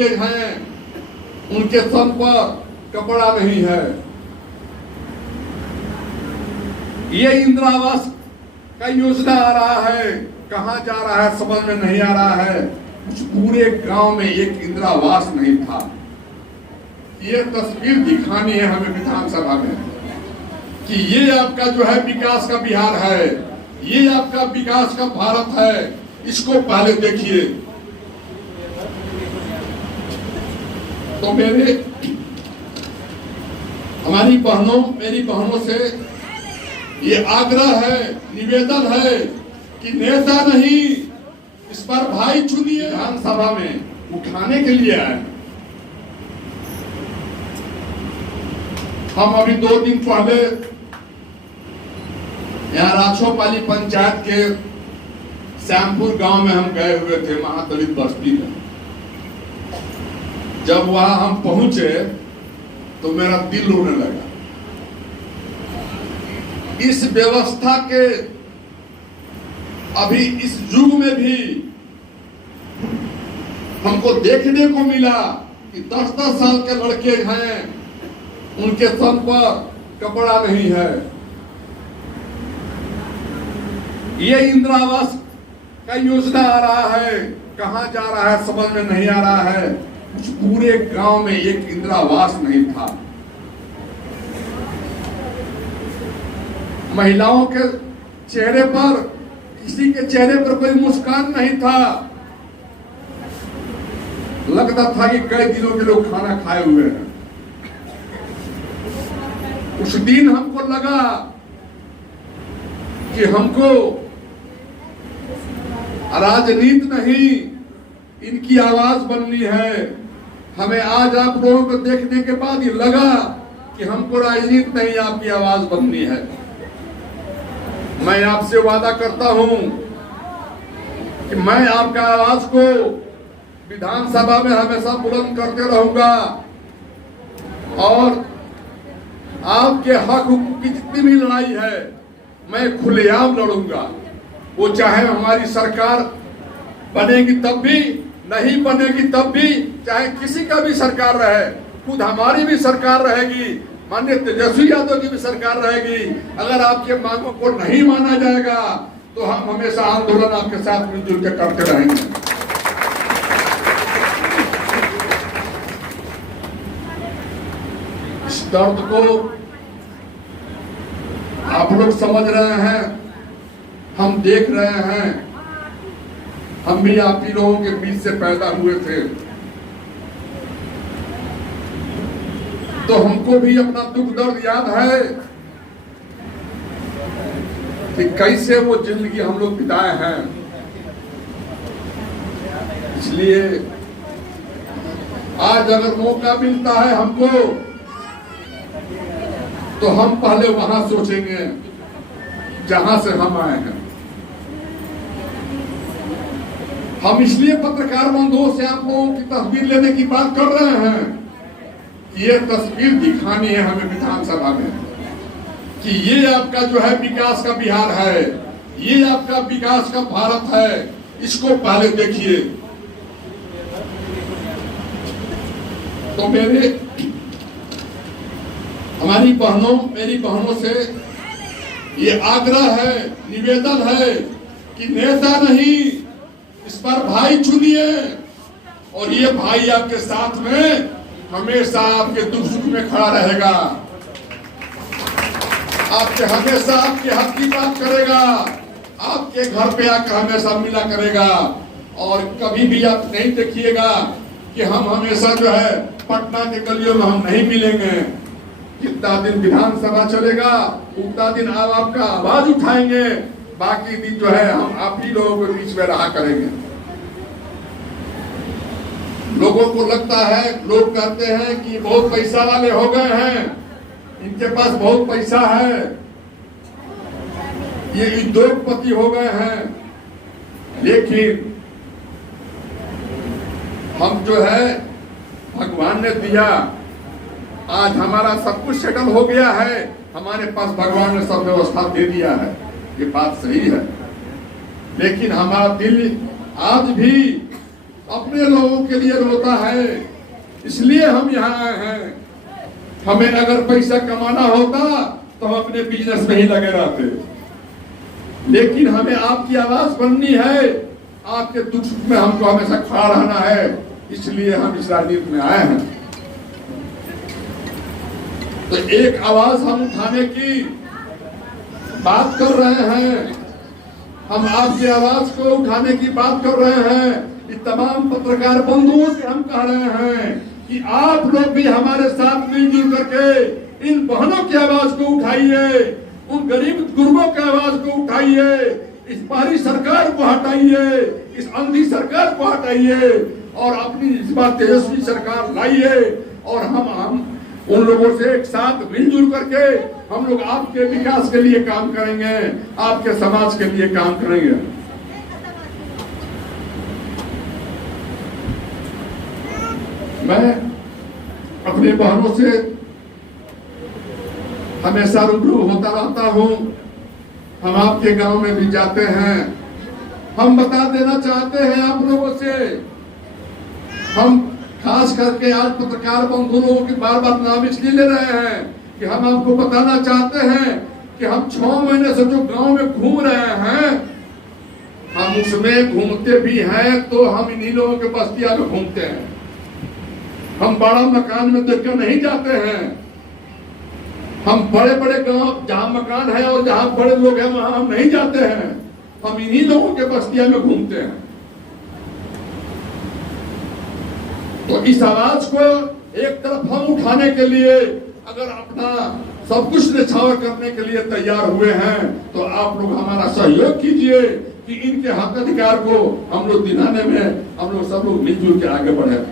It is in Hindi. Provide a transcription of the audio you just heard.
हैं उनके सर पर कपड़ा नहीं है। ये इंदिरा आवास का योजना आ रहा है, कहां जा रहा है समझ में नहीं आ रहा है। कुछ पूरे गांव में एक इंदिरा आवास नहीं था। ये तस्वीर दिखानी है हमें विधानसभा में कि ये आपका जो है विकास का बिहार है, ये आपका विकास का भारत है। इसको पहले देखिए। तो मेरी बहनों से ये आग्रह है, निवेदन है कि नेता नहीं, इस पर भाई चुनिए। विधानसभा में उठाने के लिए आए। हम अभी 2 दिन पहले यहाँ राछोपाली पंचायत के श्यामपुर गांव में हम गए हुए थे, महादलित बस्ती में। जब वहां हम पहुंचे तो मेरा दिल रोने लगा। इस व्यवस्था के अभी इस युग में भी हमको देखने को मिला कि 10-10 साल के लड़के हैं, उनके सर पर कपड़ा नहीं है। ये इंदिरा आवास का योजना आ रहा है, कहां जा रहा है समझ में नहीं आ रहा है। कुछ पूरे गांव में एक इंदिरा आवास नहीं था। महिलाओं के चेहरे पर, किसी के चेहरे पर कोई मुस्कान नहीं था। लगता था कि कई दिनों के लोग खाना खाए हुए हैं। उस दिन हमको लगा कि हमको राजनीति नहीं, इनकी आवाज बननी है। हमें आज आप लोगों को देखने के बाद ये लगा कि हमको राजनीति नहीं, आपकी आवाज बननी है। मैं आपसे वादा करता हूं कि मैं आपका आवाज को विधानसभा में हमेशा बुलंद करते रहूंगा और आपके हक हुकूक की जितनी भी लड़ाई है मैं खुलेआम लड़ूंगा। वो चाहे हमारी सरकार बनेगी तब भी, नहीं बनेगी तब भी, चाहे किसी का भी सरकार रहे, खुद हमारी भी सरकार रहेगी, माननीय तेजस्वी यादव की भी सरकार रहेगी। अगर आपके मांगों को नहीं माना जाएगा तो हम हमेशा आंदोलन आपके साथ मिलजुल के करते रहेंगे। इस दर्द को आप लोग समझ रहे हैं, हम देख रहे हैं। हम भी आप ही लोगों के बीच से पैदा हुए थे, तो हमको भी अपना दुख दर्द याद है कि कैसे वो जिंदगी हम लोग बिताए हैं। इसलिए आज अगर मौका मिलता है हमको, तो हम पहले वहां सोचेंगे जहां से हम आए हैं। हम इसलिए पत्रकार बंधुओं से आप लोगों की तस्वीर लेने की बात कर रहे हैं कि ये तस्वीर दिखानी है हमें विधानसभा में कि ये आपका जो है विकास का बिहार है, ये आपका विकास का भारत है। इसको पहले देखिए। तो मेरी बहनों से ये आग्रह है, निवेदन है कि नेता नहीं, इस पर भाई चुनिए और ये भाई आपके साथ में हमेशा आपके दुख सुख में खड़ा रहेगा, आपके हमेशा आपके हक की बात करेगा, आपके घर पे आकर हमेशा मिला करेगा। और कभी भी आप नहीं देखिएगा कि हम हमेशा जो है पटना के गलियों में हम नहीं मिलेंगे। जितना दिन विधानसभा चलेगा उतना दिन आप आपका आवाज उठाएंगे, बाकी दिन जो है हम आप ही लोगों के बीच में रहा करेंगे। लोगों को लगता है, लोग कहते हैं कि बहुत पैसा वाले हो गए हैं, इनके पास बहुत पैसा है, ये उद्योगपति हो गए हैं। लेकिन हम जो है भगवान ने दिया, आज हमारा सब कुछ सेटल हो गया है, हमारे पास भगवान ने सब व्यवस्था दे दिया है, ये बात सही है। लेकिन हमारा दिल आज भी अपने लोगों के लिए रोता है, इसलिए हम यहाँ आए हैं। हमें अगर पैसा कमाना होता तो हम अपने बिजनेस में ही लगे रहते, लेकिन हमें आपकी आवाज बननी है, आपके दुख सुख में हमको हमेशा खड़ा रहना है, इसलिए हम इस राजनीति में आए हैं। तो एक आवाज हम उठाने की बात कर रहे हैं, हम आपकी आवाज को उठाने की बात कर रहे हैं। इस तमाम पत्रकार बंधुओं से हम कह रहे हैं कि आप लोग भी हमारे साथ मिलजुल करके इन बहनों की आवाज को उठाइए, उन गरीब गुरबों की आवाज को उठाइए, इस पारी सरकार को हटाइए, इस अंधी सरकार को हटाइए और अपनी इस बार तेजस्वी सरकार लाइए। और हम उन लोगों से एक साथ मिलजुल करके हम लोग आपके विकास के लिए काम करेंगे, आपके समाज के लिए काम करेंगे। मैं अपनी बहनों से हमेशा रूबरू होता रहता हूं, हम आपके गांव में भी जाते हैं। हम बता देना चाहते हैं आप लोगों से, हम खास करके आज पत्रकार बंधु लोगों की बार बार नाम इसलिए ले रहे हैं कि हम आपको बताना चाहते हैं कि हम 6 महीने से जो गांव में घूम रहे हैं, हम उसमें घूमते भी हैं तो हम इन्हीं लोगों के बस्तिया में घूमते हैं। हम बड़ा मकान में देखकर नहीं जाते हैं, हम बड़े बड़े गांव जहां मकान है और जहां बड़े लोग हैं वहां हम नहीं जाते हैं, हम इन्हीं लोगों के बस्तिया में घूमते हैं। तो इस आवाज को एक तरफ हम उठाने के लिए अगर अपना सब कुछ न्यौछावर करने के लिए तैयार हुए हैं तो आप लोग हमारा सहयोग कीजिए कि इनके हक अधिकार को हम लोग दिलाने में हम लोग सब लोग मिलजुल के आगे बढ़े।